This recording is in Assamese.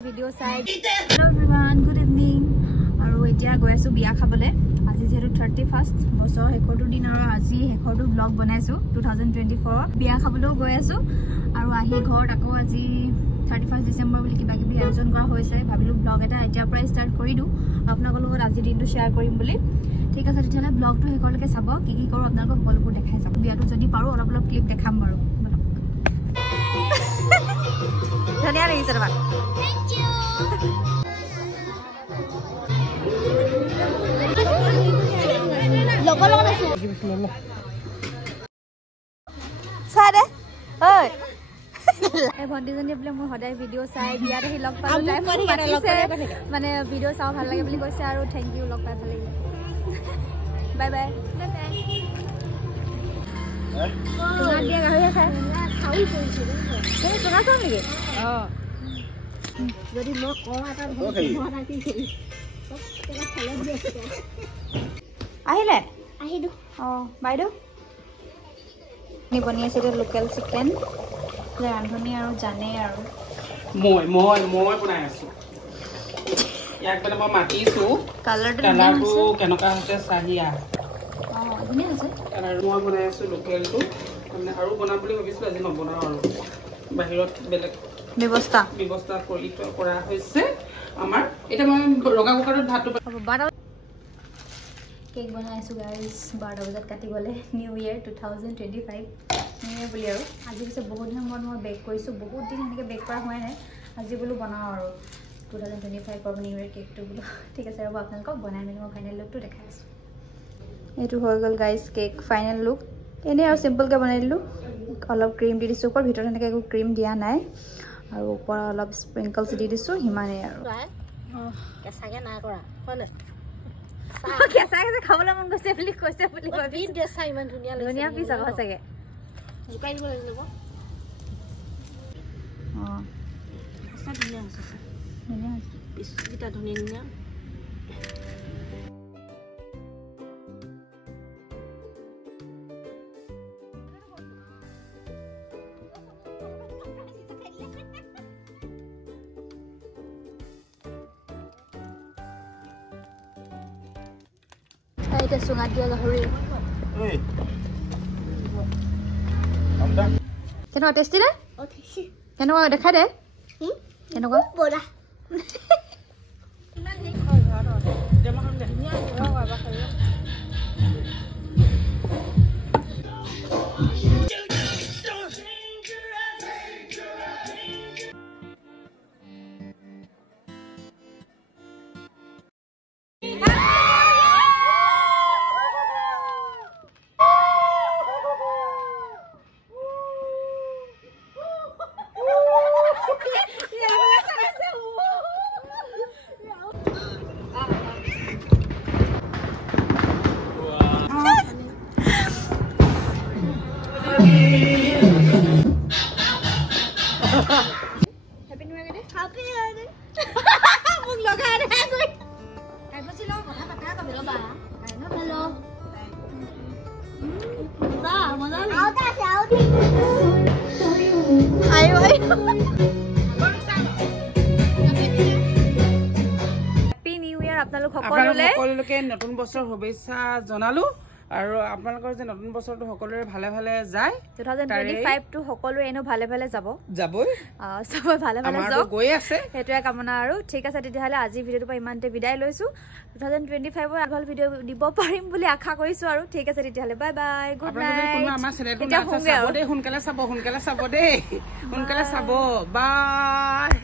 Video side. Hello everyone, good evening. Aru etia goi asu biya khabole. Aji jeru 31st bosor hekodu din aru aji hekodu vlog banaisu 2024 biya khabolo goi asu aru ahi ghor ako aji 31st December boli kiba kibi ayojon kora hoise bhabilu vlog eta etia prai start kori du apnalok logot aji din to share korim boli ঠিক আছে তেতিয়ালে ব্লগ তো হেকলকে চাব কি কি কৰো আপোনাক সকলোবোৰ দেখাই যাব বিয়াটো যদি পাৰো অলপ অলপ ক্লিপ দেখাম বাৰু ধন্যবাদ লাগিছে ৰবা থ্যাংক ইউ লগৰ লগত আছো সাৰে ঐ এই ভণ্টিজনী বোলে মোৰ সদায় ভিডিও চাই বিয়াত আহি লগ পালো টাইম মানে ভিডিও চাও ভাল লাগে বুলি কৈছে আৰু থ্যাংক ইউ লগ পাই ভাল লাগিল Bye bye. Bye bye. Tungan dia gak ya kan? Tahu polisi. Ini tungan sama lagi. Oh. Jadi mau kola kan? Mau nanti sini. Kita kalau dia. Ahile. Ahidu. Oh, bye do. Ini bani asal local chicken. Le Anthony aru jane aru. Moi punai asu. ইয়াক মানে মই মাতিছো কালাৰটো কেনকা হৈছে চাহিয়া ধুনীয়া হৈছে কালাৰ মই বনাই আছো লোকেলটো মানে আৰু বনাম বুলি ভাবিছো আজি নবনাও আৰু বাহিৰত বেলেগ ব্যৱস্থা কৰি কৰা হৈছে আমাৰ এটা মই ৰগা কুকাৰত ভাতটো কেক বনাই আছো গাইস 12 বজাত কাটিবলে নিউ ইয়াৰ 2025 নিউ ইয়াৰ বুলি আৰু আজি পিছে বহুত দিন মই বেক কৰিছো বহুত দিন এনেকে বেক কৰা হোৱা নাই আজি বলো বনাও আৰু 2025 for new year cake to ঠিক আছে আৰু আপোনালোকক বনাই মেলি মই ফাইনাল লুকটো দেখাই আছো এটো হৈ গল গাইস কেক ফাইনাল লুক এনে আৰু সিম্পল কে বনাই দিলো অলপ ক্ৰীম দি দিছো ওপৰ ভিতৰত এনেকৈ একো ক্ৰীম দিয়া নাই আৰু ওপৰ অলপ স্প্ৰিংকলছ দি দিছো হিমানে আৰু কেঁচাকে নাই কৰা হলে কেঁচাকে খাবলৈ মন গৈছে বুলি কৈছে বুলি ভাবি দেছা ইমান ধুনীয়া লাগিছে ধুনীয়া পিছ হ'ব চাগে জুকাই দিব লাগিব আছা ধুনীয়া আছে Bis kita dunia. Ada sungai dia gahuri. Hey. Amda. Kenapa testi dah? Oh testi. Kenapa dekat deh? Kenapa? Bola. Happy New Year. Happy New Year. Mung loga re koi. Kai pasi lo kotha pata ka belo ba. Kai na hello. Ba, maza le. Aau ta sao đi. Ai oi. Happy New Year আপোনালোক সকলোকে নতুন বছৰ শুভেচ্ছা জনালো আৰু আপোনালোকৰ যে নতুন বছৰটো সকলোৰে ভালে ভালে যায় 2025 টো সকলোৰে এনো ভালে ভালে যাবই সব ভালে ভালে যাওক গৈ আছে হেতুয়া কামনা আৰু ঠিক আছে তেতিয়াহলে আজি ভিডিওটো পা ইমানতে বিদায় লৈছো 2025 ৰ ভাল ভিডিও দিব পাৰিম বুলি আশা কৰিছো আৰু ঠিক আছে তেতিয়াহলে বাই বাই গুড নাইট কোনো আমাৰ চেনেলটো চাব দে সোনকালে চাব দে সোনকালে চাব বাই